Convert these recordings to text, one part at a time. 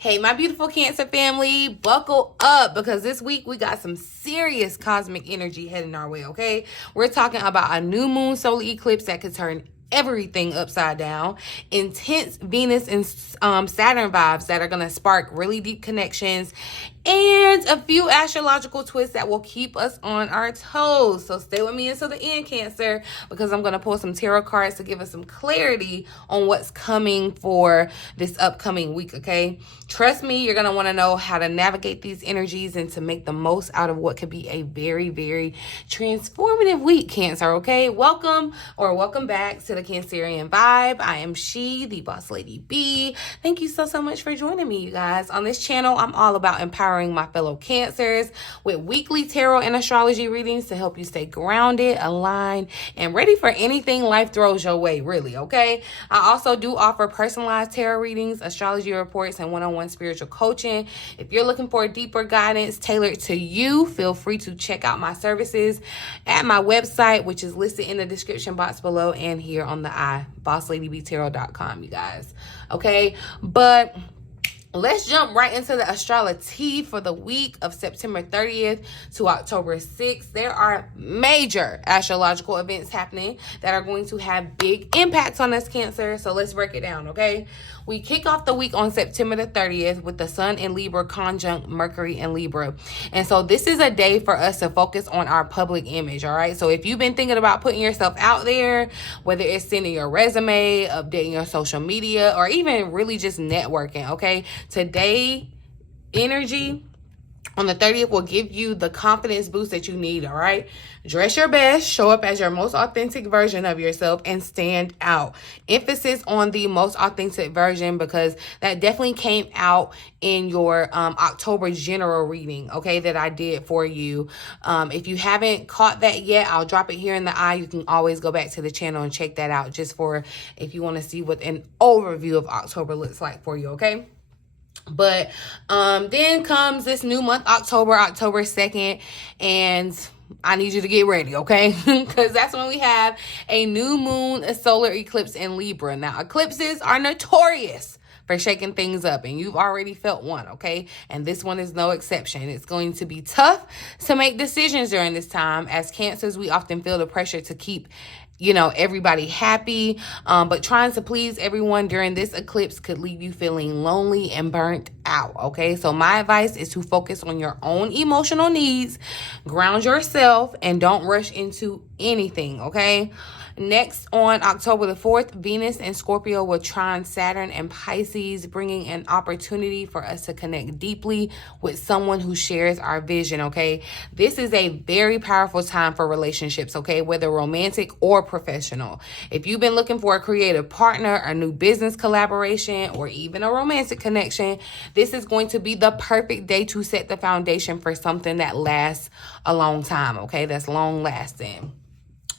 Hey, my beautiful Cancer family, buckle up because this week we got some serious cosmic energy heading our way, okay? We're talking about a new moon solar eclipse that could turn everything upside down, intense Venus and Saturn vibes that are going to spark really deep connections, and a few astrological twists that will keep us on our toes. So stay with me until the end, Cancer, because I'm going to pull some tarot cards to give us some clarity on what's coming for this upcoming week, okay? Trust me, you're going to want to know how to navigate these energies and to make the most out of what could be a very, very transformative week, Cancer, okay? Welcome back to the Cancerian Vibe. I am she, the boss lady B. Thank you so much for joining me, you guys. On this channel, I'm all about empowering my fellow Cancers with weekly tarot and astrology readings to help you stay grounded, aligned, and ready for anything life throws your way, really, okay? I also do offer personalized tarot readings, astrology reports, and one-on-one spiritual coaching. If you're looking for deeper guidance tailored to you, feel free to check out my services at my website, which is listed in the description box below and here on the bossladybtarot.com, you guys, okay? But let's jump right into the astrology for the week of September 30th to October 6th. There are major astrological events happening that are going to have big impacts on us, Cancer. So let's break it down, okay? We kick off the week on September the 30th with the Sun in Libra conjunct Mercury in Libra. And so this is a day for us to focus on our public image, all right? So if you've been thinking about putting yourself out there, whether it's sending your resume, updating your social media, or even really just networking, okay? Today, energy on the 30th will give you the confidence boost that you need, all right? Dress your best, show up as your most authentic version of yourself, and stand out. Emphasis on the most authentic version because that definitely came out in your October general reading, okay, that I did for you. If you haven't caught that yet, I'll drop it here in the eye. You can always go back to the channel and check that out just for if you want to see what an overview of October looks like for you, okay? But then comes this new month, October 2nd, and I need you to get ready, okay? Because that's when we have a new moon solar eclipse in Libra. Now, eclipses are notorious for shaking things up, and you've already felt one, okay? And this one is no exception. It's going to be tough to make decisions during this time. As Cancers, we often feel the pressure to keep everybody happy, but trying to please everyone during this eclipse could leave you feeling lonely and burnt out, okay? So my advice is to focus on your own emotional needs, ground yourself, and don't rush into anything, okay? Next, on October the 4th, Venus and Scorpio will trine Saturn and Pisces, bringing an opportunity for us to connect deeply with someone who shares our vision, okay? This is a very powerful time for relationships, okay, whether romantic or professional. If you've been looking for a creative partner, a new business collaboration, or even a romantic connection, this is going to be the perfect day to set the foundation for something that lasts a long time, okay? That's long lasting.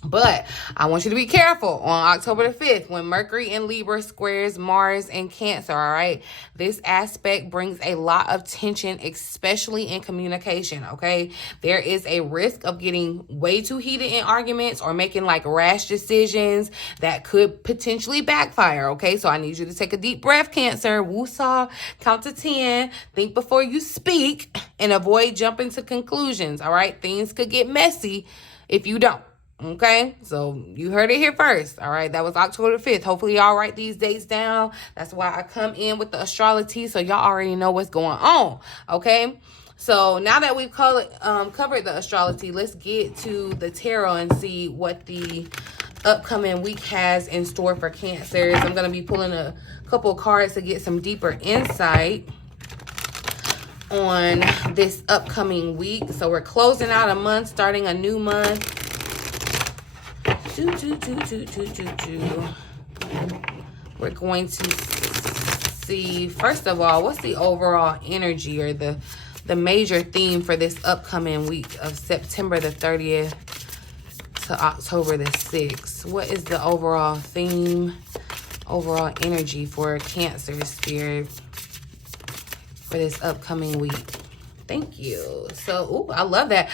But I want you to be careful on October the 5th when Mercury in Libra squares Mars in Cancer, all right? This aspect brings a lot of tension, especially in communication, okay? There is a risk of getting way too heated in arguments or making like rash decisions that could potentially backfire, okay? So I need you to take a deep breath, Cancer. Woosah, count to 10, think before you speak, and avoid jumping to conclusions, all right? Things could get messy if you don't. Okay, so you heard it here first. All right, that was October the 5th. Hopefully y'all write these dates down. That's why I come in with the astrology, so y'all already know what's going on. Okay, so now that we've covered the astrology, let's get to the tarot and see what the upcoming week has in store for Cancers. I'm going to be pulling a couple cards to get some deeper insight on this upcoming week. So we're closing out a month, starting a new month. We're going to see, first of all, what's the overall energy or the major theme for this upcoming week of September the 30th to October the 6th. What is the overall theme, overall energy for Cancer spirit for this upcoming week? Thank you. So, ooh, I love that.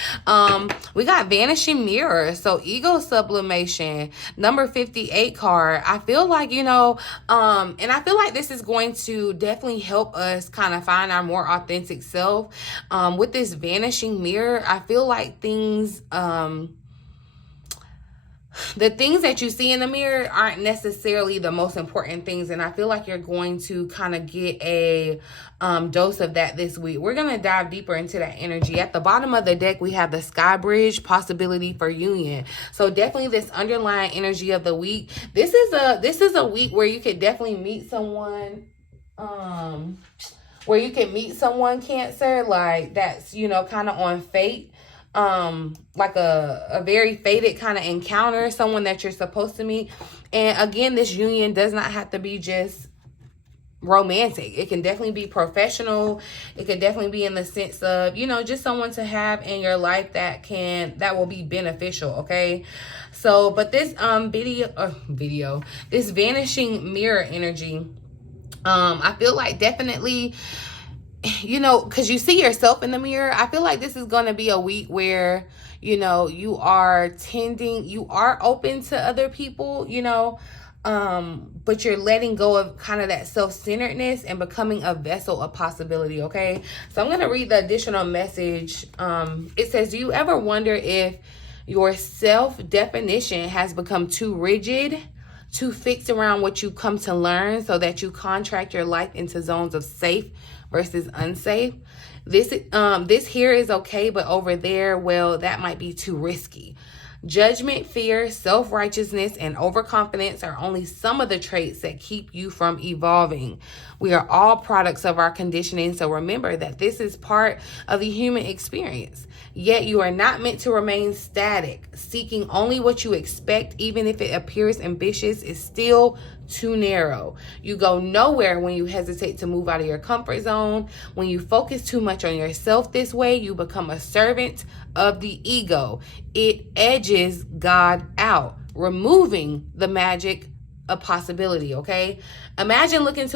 We got Vanishing Mirror. So, ego sublimation, number 58 card. I feel like, you know, and I feel like this is going to definitely help us kind of find our more authentic self. With this Vanishing Mirror, I feel like things, the things that you see in the mirror aren't necessarily the most important things. And I feel like you're going to kind of get a dose of that this week. We're going to dive deeper into that energy. At the bottom of the deck, we have the Sky Bridge, possibility for union. So definitely this underlying energy of the week. This is a week where you could definitely meet someone, Cancer, like that's, you know, kind of on fate. Like a very fated kind of encounter, someone that you're supposed to meet. And again, this union does not have to be just romantic. It can definitely be professional. It could definitely be in the sense of, you know, just someone to have in your life that will be beneficial. Okay. So, but this this Vanishing Mirror energy, I feel like definitely, you know, because you see yourself in the mirror, I feel like this is going to be a week where, you know, you are open to other people, you know, but you're letting go of kind of that self-centeredness and becoming a vessel of possibility, okay? So I'm going to read the additional message. It says, do you ever wonder if your self-definition has become too rigid, too fixed around what you come to learn, so that you contract your life into zones of safe versus unsafe? This here is okay, but over there, well, that might be too risky. Judgment, fear, self-righteousness, and overconfidence are only some of the traits that keep you from evolving. We are all products of our conditioning, so remember that this is part of the human experience. Yet you are not meant to remain static. Seeking only what you expect, even if it appears ambitious, is still too narrow. You go nowhere when you hesitate to move out of your comfort zone. When you focus too much on yourself this way, you become a servant of the ego. It edges God out, removing the magic of possibility, okay? Imagine looking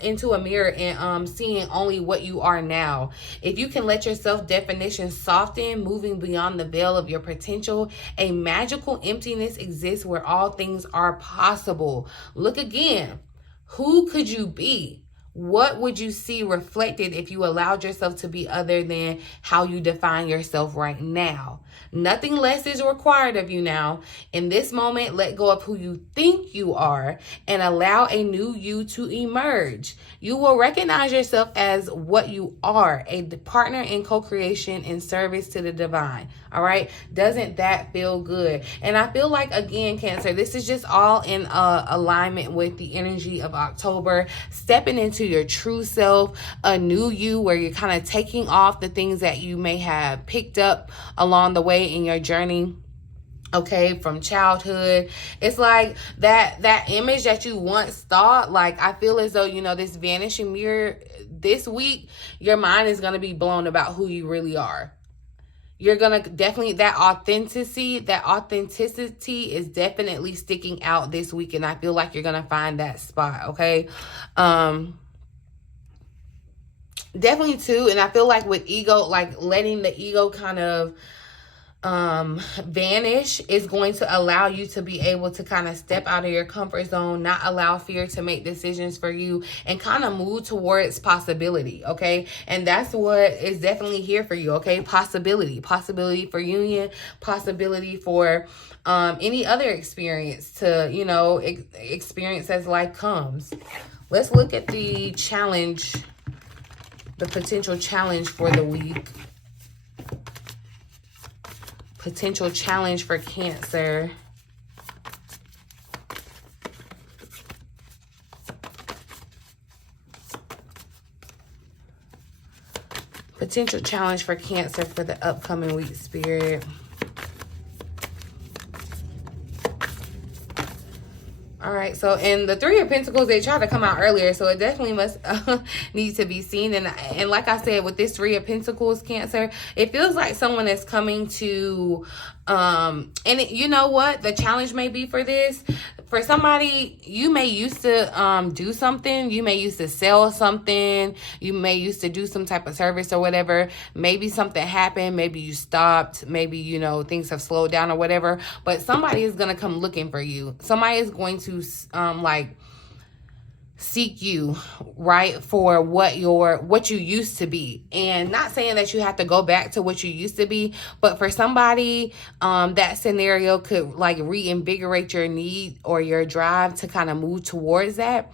into a mirror and seeing only what you are now. If you can let your self-definition soften, moving beyond the veil of your potential, a magical emptiness exists where all things are possible. Look again. Who could you be? What would you see reflected if you allowed yourself to be other than how you define yourself right now? Nothing less is required of you now. In this moment, let go of who you think you are and allow a new you to emerge. You will recognize yourself as what you are, a partner in co-creation and service to the divine. All right. Doesn't that feel good? And I feel like, again, Cancer, this is just all in alignment with the energy of October, stepping into your true self, a new you where you're kind of taking off the things that you may have picked up along the way in your journey. Okay, from childhood. It's like that image that you once thought, like, I feel as though, you know, this Vanishing Mirror, this week, your mind is going to be blown about who you really are. You're going to definitely, that authenticity is definitely sticking out this week. And I feel like you're going to find that spot. Okay. Definitely too. And I feel like with ego, like letting the ego kind of vanish is going to allow you to be able to kind of step out of your comfort zone, not allow fear to make decisions for you, and kind of move towards possibility. Okay. And that's what is definitely here for you. Okay. Possibility for union, possibility for any other experience to, you know, experience as life comes. Let's look at the challenge, the potential challenge for the week. Potential challenge for Cancer. Potential challenge for Cancer for the upcoming week, Spirit. All right, so in the Three of Pentacles, they tried to come out earlier, so it definitely must need to be seen. And like I said, with this Three of Pentacles, Cancer, it feels like someone is coming to You know what the challenge may be for this? For somebody, you may used to do something. You may used to sell something. You may used to do some type of service or whatever. Maybe something happened. Maybe you stopped. Maybe, you know, things have slowed down or whatever. But somebody is going to come looking for you. Somebody is going to seek you, right, for what you used to be. And not saying that you have to go back to what you used to be, but for somebody, that scenario could like reinvigorate your need or your drive to kind of move towards that,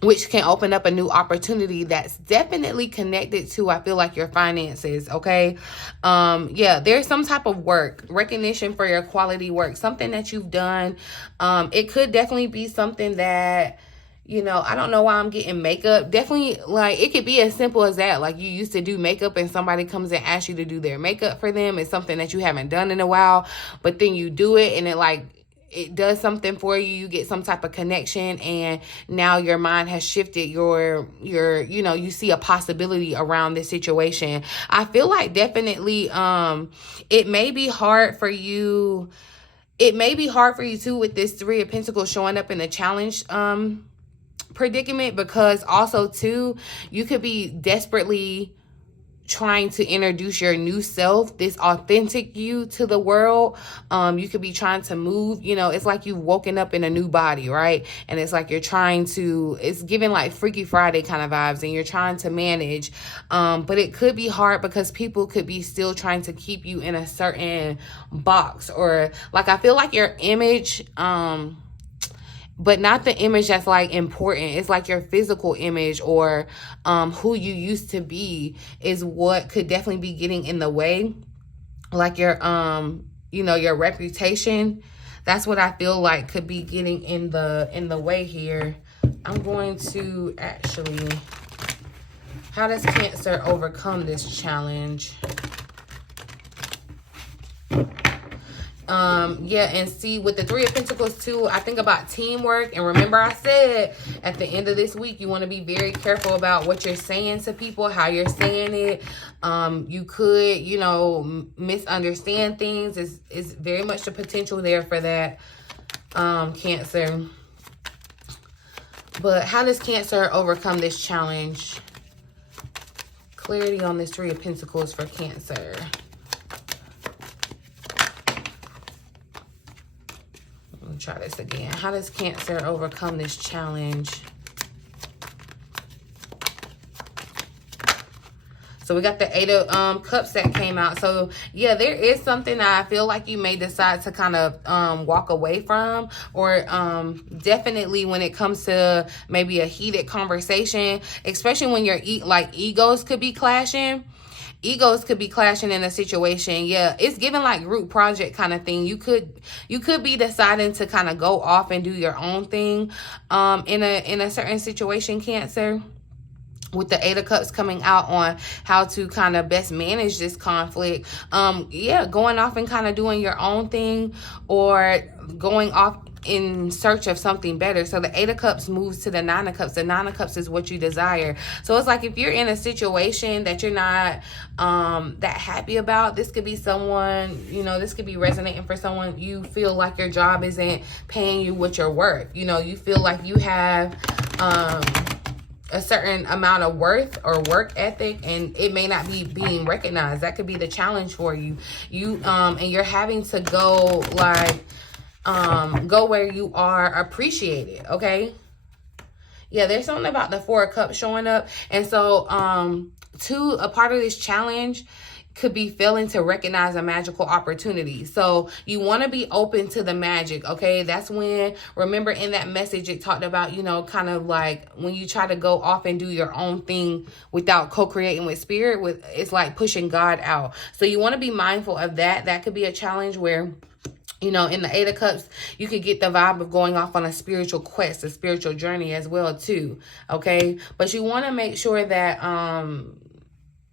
which can open up a new opportunity that's definitely connected to, I feel like, your finances, okay? Yeah, there's some type of work, recognition for your quality work, something that you've done. It could definitely be something that, you know, I don't know why I'm getting makeup. Definitely, like, it could be as simple as that. Like, you used to do makeup and somebody comes and asks you to do their makeup for them. It's something that you haven't done in a while, but then you do it and it does something for you. You get some type of connection, and now your mind has shifted. You know, you see a possibility around this situation. I feel like definitely it may be hard for you. It may be hard for you too with this Three of Pentacles showing up in the challenge predicament, because also too, you could be desperately trying to introduce your new self, this authentic you, to the world. You could be trying to move, you know, it's like you've woken up in a new body, right? And it's like you're trying to, it's giving like Freaky Friday kind of vibes, and you're trying to manage. But it could be hard because people could be still trying to keep you in a certain box, or like, I feel like your image, but not the image that's like important. It's like your physical image, or who you used to be, is what could definitely be getting in the way. Like your you know, your reputation. That's what I feel like could be getting in the way here. I'm going to actually, how does Cancer overcome this challenge? Yeah, and see, with the Three of Pentacles too, I think about teamwork. And remember, I said at the end of this week, you want to be very careful about what you're saying to people, how you're saying it. You could, you know, misunderstand things. Is very much the potential there for that, Cancer. But how does Cancer overcome this challenge? Clarity on this Three of Pentacles for Cancer. Try this again. How does Cancer overcome this challenge? So we got the Eight of Cups that came out. So yeah, there is something that I feel like you may decide to kind of walk away from, or definitely when it comes to maybe a heated conversation, especially when your egos could be clashing. Egos could be clashing in a situation. Yeah, it's giving like group project kind of thing. You could be deciding to kind of go off and do your own thing in a certain situation, Cancer, with the Eight of Cups coming out on how to kind of best manage this conflict. Yeah, going off and kind of doing your own thing, or going off in search of something better. So the Eight of Cups moves to the Nine of Cups. The Nine of Cups is what you desire. So it's like, if you're in a situation that you're not that happy about, this could be someone, you know, this could be resonating for someone. You feel like your job isn't paying you what you're worth. You know, you feel like you have a certain amount of worth or work ethic, and it may not be being recognized. That could be the challenge for you. And you're having to go like go where you are appreciated, okay? Yeah, there's something about the Four of Cups showing up. And so a part of this challenge could be failing to recognize a magical opportunity. So you want to be open to the magic, okay? That's when, remember in that message, it talked about, you know, kind of like when you try to go off and do your own thing without co-creating with spirit, it's like pushing God out. So you want to be mindful of that. That could be a challenge where, you know, in the Eight of Cups, you could get the vibe of going off on a spiritual quest, a spiritual journey as well too, okay? But you want to make sure that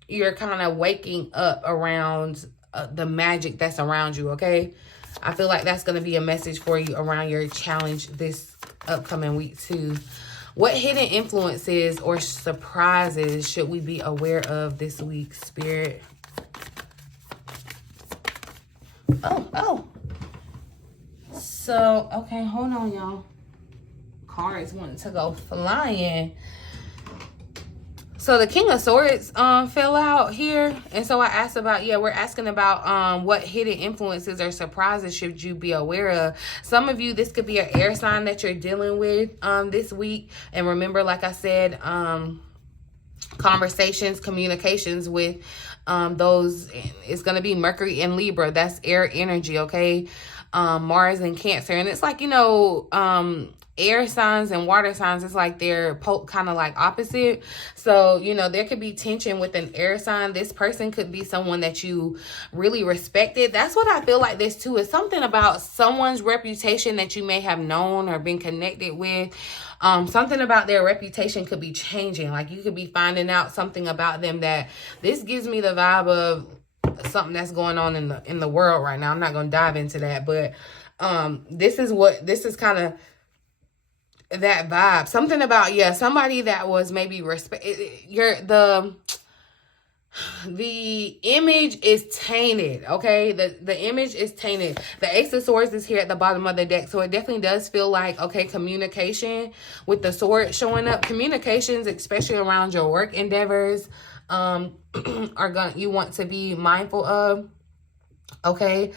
you're kind of waking up around the magic that's around you, okay? I feel like that's going to be a message for you around your challenge this upcoming week too. What hidden influences or surprises should we be aware of this week, Spirit? Oh. So, okay, hold on, y'all. Cards wanting to go flying. So the King of Swords fell out here. And so I asked about, we're asking about what hidden influences or surprises should you be aware of. Some of you, this could be an air sign that you're dealing with this week. And remember, like I said, conversations, communications with those, it's going to be Mercury and Libra. That's air energy, okay? Mars and Cancer. And it's like, air signs and water signs, it's like they're kind of like opposite. So, there could be tension with an air sign. This person could be someone that you really respected. That's what I feel like this too is something about someone's reputation that you may have known or been connected with. Something about their reputation could be changing. Like you could be finding out something about them that this gives me the vibe of something that's going on in the world right now. I'm not going to dive into that, but this is kind of that vibe. Something about, somebody that was maybe the image is tainted, okay? The image is tainted. The Ace of Swords is here at the bottom of the deck, so it definitely does feel like, okay, communication with the sword showing up. Communications, especially around your work endeavors, you want to be mindful of, okay?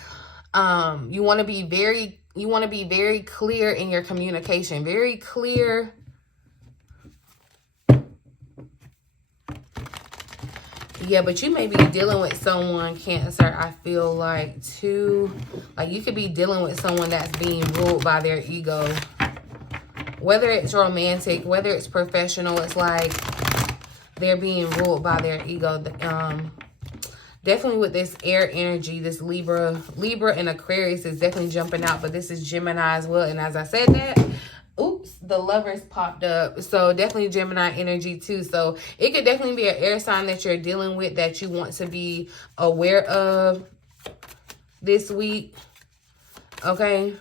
You want to be very clear in your communication. Very clear. Yeah, but you may be dealing with someone, Cancer, I feel like, too. Like, you could be dealing with someone that's being ruled by their ego. Whether it's romantic, whether it's professional, it's like they're being ruled by their ego. Definitely with this air energy, this Libra and Aquarius is definitely jumping out, but this is Gemini as well. And as I said that, oops, the Lovers popped up. So definitely Gemini energy too. So it could definitely be an air sign that you're dealing with that you want to be aware of this week. Okay.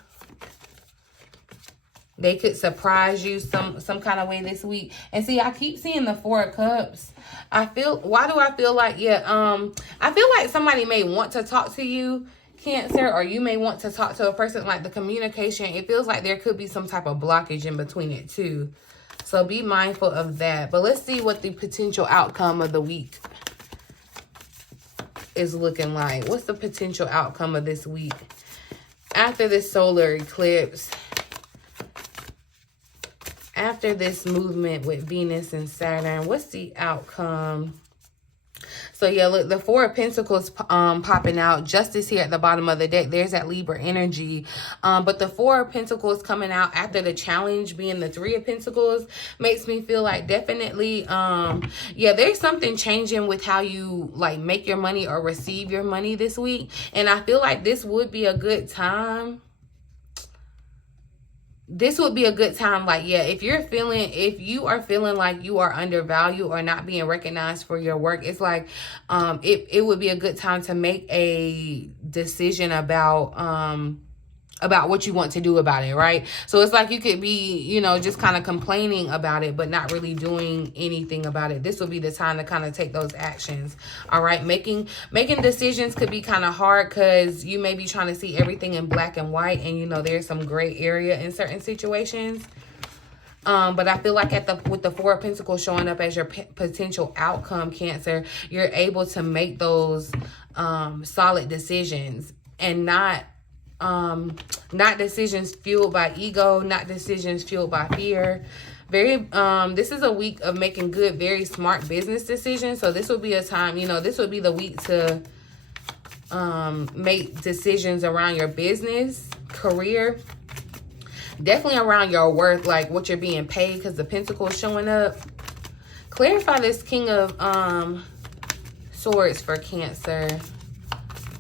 They could surprise you some kind of way this week. And see, I keep seeing the Four of Cups. Why do I feel like, I feel like somebody may want to talk to you, Cancer, or you may want to talk to a person. Like the communication, it feels like there could be some type of blockage in between it too. So be mindful of that. But let's see what the potential outcome of the week is looking like. What's the potential outcome of this week? After this solar eclipse, after this movement with Venus and Saturn, what's the outcome? So, look, the Four of Pentacles popping out. Justice here at the bottom of the deck. There's that Libra energy. But the Four of Pentacles coming out after the challenge being the Three of Pentacles makes me feel like definitely, there's something changing with how you, like, make your money or receive your money this week. And I feel like this would be a good time. This would be a good time, like, if you are feeling like you are undervalued or not being recognized for your work, it's like, it would be a good time to make a decision about what you want to do about it, right? So it's like you could be, just kind of complaining about it, but not really doing anything about it. This will be the time to kind of take those actions, all right? Making decisions could be kind of hard because you may be trying to see everything in black and white, and, there's some gray area in certain situations. But I feel like with the Four of Pentacles showing up as your potential outcome, Cancer, you're able to make those solid decisions and not decisions fueled by ego, not decisions fueled by fear. This is a week of making good, very smart business decisions. So this will be a time, this would be the week to make decisions around your business, career, definitely around your worth, like what you're being paid, because the Pentacles showing up. Clarify this King of Swords for Cancer.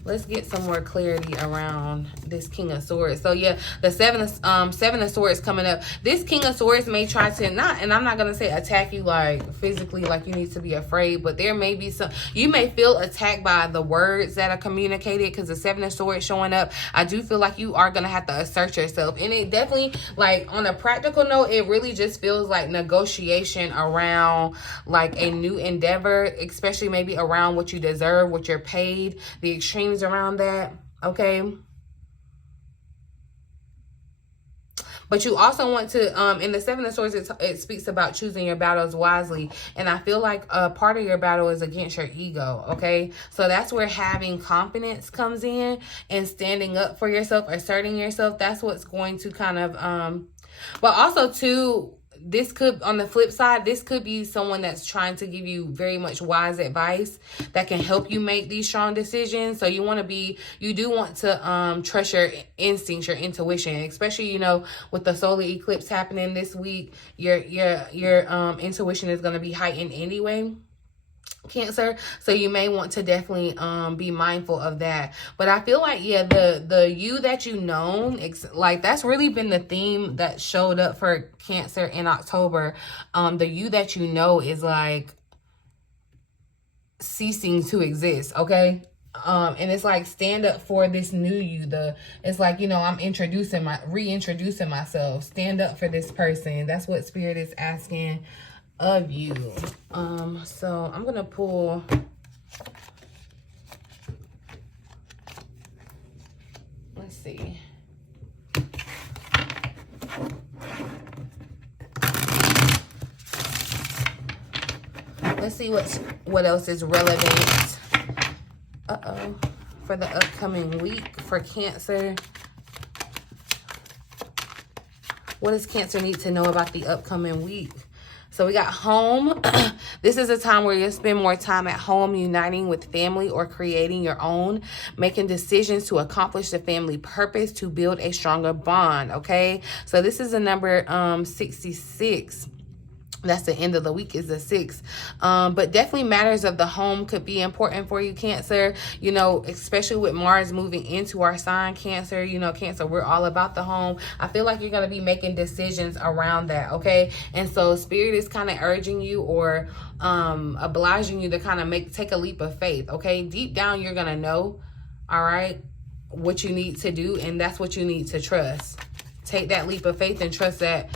Let's get some more clarity around this King of Swords. So, the Seven of Swords coming up. This King of Swords may try to and I'm not going to say attack you like physically, like you need to be afraid, but there may be you may feel attacked by the words that are communicated, because the Seven of Swords showing up. I do feel like you are going to have to assert yourself. And it definitely, like, on a practical note, it really just feels like negotiation around, like, a new endeavor, especially maybe around what you deserve, what you're paid, the extremes around that, okay? But you also want to, in the Seven of Swords, it speaks about choosing your battles wisely. And I feel like a part of your battle is against your ego, okay? So that's where having confidence comes in and standing up for yourself, asserting yourself. That's what's going to kind of, but also too, this could, on the flip side, this could be someone that's trying to give you very much wise advice that can help you make these strong decisions. So you do want to trust your instincts, your intuition, especially, you know, with the solar eclipse happening this week, your intuition is going to be heightened anyway, Cancer. So you may want to definitely be mindful of that. But I feel like, yeah, the you that you known, like that's really been the theme that showed up for Cancer in October. The you that you know is like ceasing to exist, okay? And it's like, stand up for this new you. It's like, you know, I'm reintroducing myself. Stand up for this person. That's what Spirit is asking of you. So I'm gonna pull let's see. Let's see what else is relevant for the upcoming week for Cancer. What does Cancer need to know about the upcoming week? So we got home. This is a time where you'll spend more time at home, uniting with family or creating your own, making decisions to accomplish the family purpose, to build a stronger bond, okay? So this is the number 66. That's the end of the week, is the 6th. But definitely matters of the home could be important for you, Cancer. You know, especially with Mars moving into our sign, Cancer. You know, Cancer, we're all about the home. I feel like you're going to be making decisions around that, okay? And so Spirit is kind of urging you or obliging you to kind of take a leap of faith, okay? Deep down, you're going to know, all right, what you need to do, and that's what you need to trust. Take that leap of faith and trust that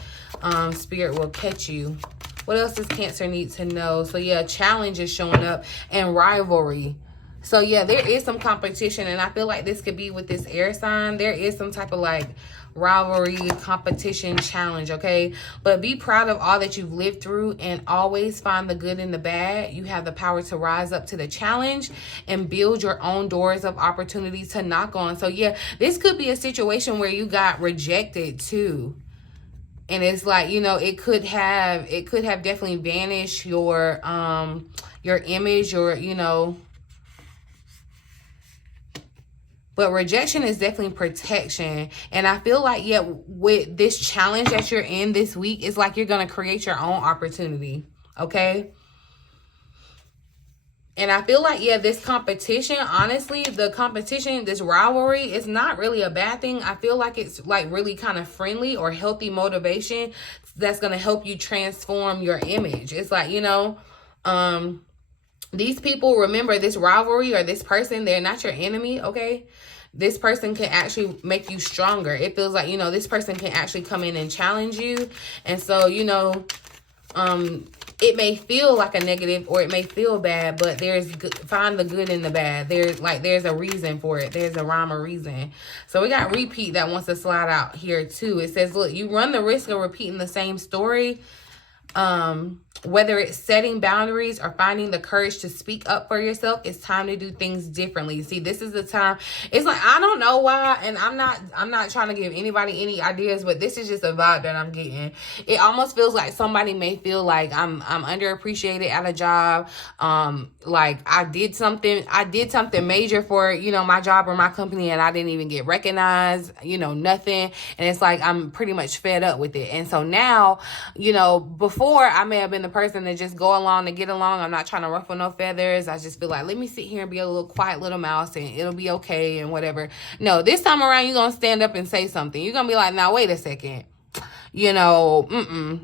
Spirit will catch you. What else does Cancer need to know? So yeah, challenge is showing up and rivalry. So yeah, there is some competition, and I feel like this could be with this air sign. There is some type of like rivalry, competition, challenge, okay? But be proud of all that you've lived through and always find the good in the bad. You have the power to rise up to the challenge and build your own doors of opportunity to knock on. So yeah, this could be a situation where you got rejected too. And it's like, you know, it could have definitely vanished your image, or, you know, but rejection is definitely protection. And I feel like, yeah, with this challenge that you're in this week, it's like you're going to create your own opportunity, okay? And I feel like, yeah, this competition, honestly, the competition, this rivalry is not really a bad thing. I feel like it's like really kind of friendly or healthy motivation that's going to help you transform your image. It's like, you know, these people, remember, this rivalry or this person, they're not your enemy, okay? This person can actually make you stronger. It feels like, you know, this person can actually come in and challenge you. And so, you know, it may feel like a negative or it may feel bad, but find the good in the bad. There's a reason for it. There's a rhyme or reason. So we got repeat that wants to slide out here too. It says, look, you run the risk of repeating the same story. Whether it's setting boundaries or finding the courage to speak up for yourself, it's time to do things differently. See, this is the time. It's like, I don't know why, and I'm not trying to give anybody any ideas, but this is just a vibe that I'm getting. It almost feels like somebody may feel like I'm underappreciated at a job. Like I did something major for, you know, my job or my company, and I didn't even get recognized, you know, nothing. And it's like, I'm pretty much fed up with it. And so now, you know, before I may have been the person to just go along to get along. I'm not trying to ruffle no feathers. I just feel like, let me sit here and be a little quiet little mouse and it'll be okay and whatever. No, this time around, you're going to stand up and say something. You're going to be like, now, wait a second. You know,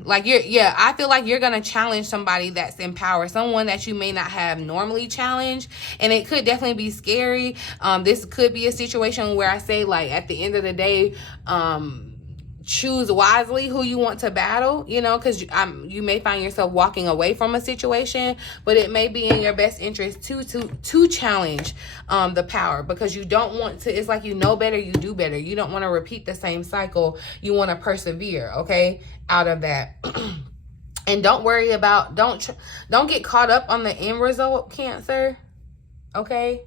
like I feel like you're going to challenge somebody that's in power, someone that you may not have normally challenged. And it could definitely be scary. This could be a situation where I say, like, at the end of the day, choose wisely who you want to battle, you know, because you may find yourself walking away from a situation, but it may be in your best interest to challenge the power, because you don't want to, it's like, you know better, you do better. You don't want to repeat the same cycle. You want to persevere, okay, out of that. And don't worry about, don't get caught up on the end result, Cancer, okay?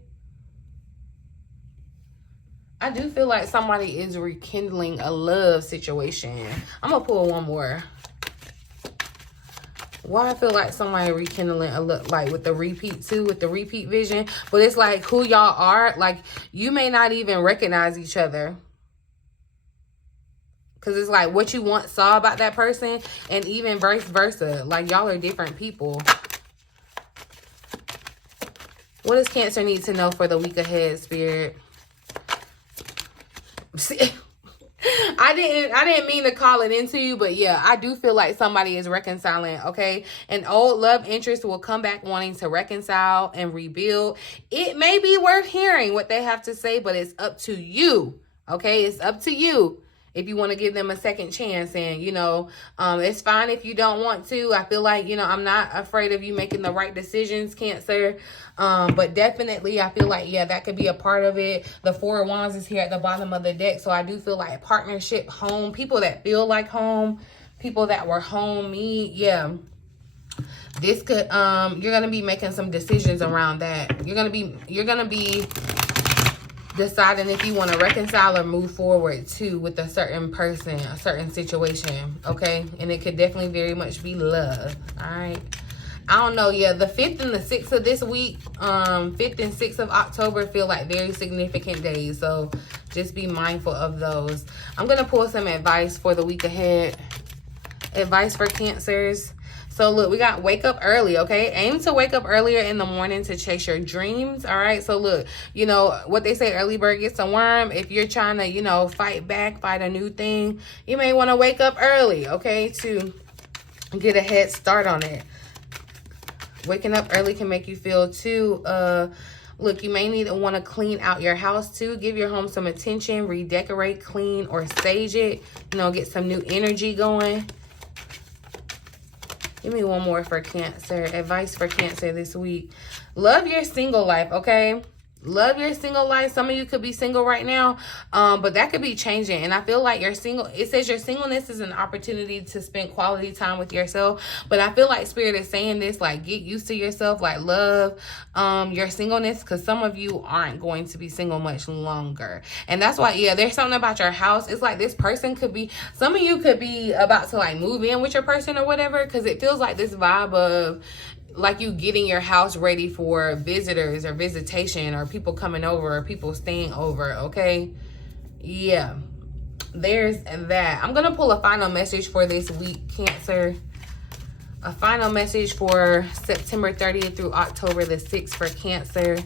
I do feel like somebody is rekindling a love situation. I'm going to pull one more. Why I feel like somebody rekindling a look, like with the repeat too, with the repeat vision. But it's like who y'all are. Like, you may not even recognize each other. Because it's like what you once saw about that person, and even vice versa. Like, y'all are different people. What does Cancer need to know for the week ahead, Spirit? I didn't mean to call it into you, but yeah, I do feel like somebody is reconciling, okay? An old love interest will come back wanting to reconcile and rebuild. It may be worth hearing what they have to say, but it's up to you, okay? It's up to you if you want to give them a second chance. And, you know, it's fine if you don't want to. I feel like, you know, I'm not afraid of you making the right decisions, Cancer. But definitely, I feel like, yeah, that could be a part of it. The Four of Wands is here at the bottom of the deck. So I do feel like partnership, home, people that feel like home, people that were homey. Yeah. This could, you're going to be making some decisions around that. You're going to be deciding if you want to reconcile or move forward too with a certain person, a certain situation, okay? And it could definitely very much be love, all right? I don't know, yeah, the 5th and the 6th of this week, 5th and 6th of October feel like very significant days, so just be mindful of those. I'm going to pull some advice for the week ahead, advice for Cancers. So look, we got wake up early, okay? Aim to wake up earlier in the morning to chase your dreams, all right? So look, you know, what they say, early bird gets a worm. If you're trying to, you know, fight back, fight a new thing, you may want to wake up early, okay, to get a head start on it. Waking up early can make you feel too, look, you may need to want to clean out your house too. Give your home some attention, redecorate, clean, or sage it. You know, get some new energy going. Give me one more for Cancer. Advice for Cancer this week. Love your single life, okay? Love your single life. Some of you could be single right now, but that could be changing. And I feel like you're single. It says your singleness is an opportunity to spend quality time with yourself. But I feel like Spirit is saying this, like, get used to yourself, like, love your singleness, because some of you aren't going to be single much longer. And that's why, yeah, there's something about your house. It's like this person could be, some of you could be about to, like, move in with your person or whatever, because it feels like this vibe of, like, you getting your house ready for visitors or visitation or people coming over or people staying over, okay? Yeah, there's that. I'm going to pull a final message for this week, Cancer. A final message for September 30th through October the 6th for Cancer.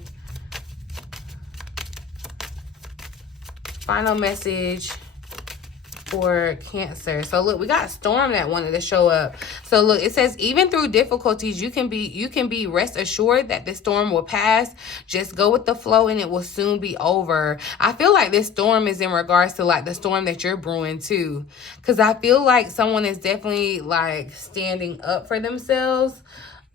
Final message for Cancer. So look, we got Storm that wanted to show up. So look, it says, even through difficulties, you can be rest assured that the storm will pass. Just go with the flow and it will soon be over. I feel like this storm is in regards to, like, the storm that you're brewing too, because I feel like someone is definitely, like, standing up for themselves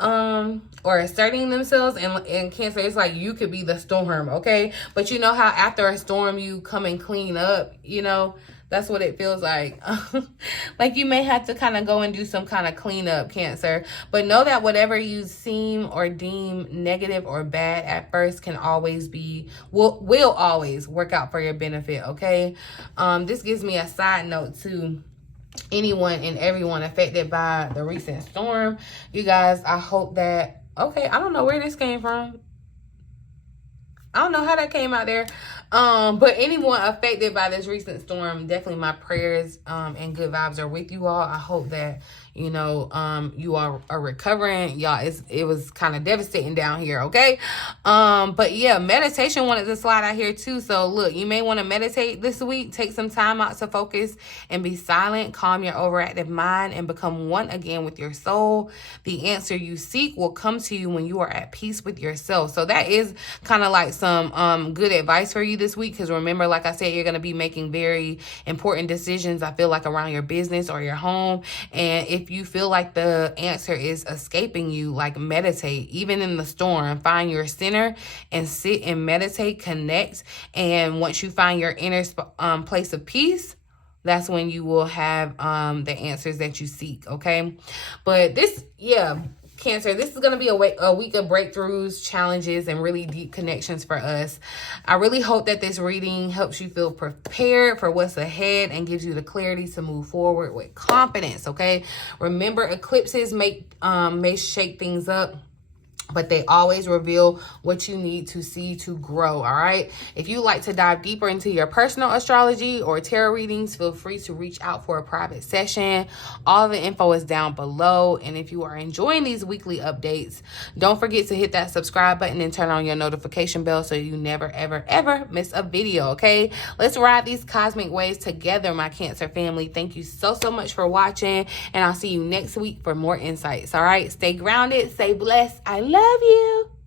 or asserting themselves. And Cancer, it's like you could be the storm, okay? But you know how after a storm you come and clean up, you know? That's what it feels like. Like you may have to kind of go and do some kind of cleanup, Cancer. But know that whatever you seem or deem negative or bad at first can always be, will always work out for your benefit, okay? This gives me a side note to anyone and everyone affected by the recent storm. You guys, I hope that, okay, I don't know where this came from. I don't know how that came out there. But anyone affected by this recent storm, definitely my prayers and good vibes are with you all. I hope that, you know, you are recovering. Y'all, it was kind of devastating down here, okay? But yeah, meditation wanted to slide out here too. So look, you may want to meditate this week. Take some time out to focus and be silent. Calm your overactive mind and become one again with your soul. The answer you seek will come to you when you are at peace with yourself. So that is kind of like some good advice for you this week, because remember, like I said, you're going to be making very important decisions, I feel like, around your business or your home. And if you feel like the answer is escaping you, like, meditate. Even in the storm, find your center and sit and meditate, connect. And once you find your inner place of peace, that's when you will have the answers that you seek, okay? But this, yeah, Cancer, this is going to be a week of breakthroughs, challenges, and really deep connections for us. I really hope that this reading helps you feel prepared for what's ahead and gives you the clarity to move forward with confidence, okay? Remember, eclipses may shake things up, but they always reveal what you need to see to grow, all right? If you'd like to dive deeper into your personal astrology or tarot readings, feel free to reach out for a private session. All the info is down below. And if you are enjoying these weekly updates, don't forget to hit that subscribe button and turn on your notification bell so you never, ever, ever miss a video, okay? Let's ride these cosmic waves together, my Cancer family. Thank you so much for watching, and I'll see you next week for more insights, all right? Stay grounded, stay blessed. I love you.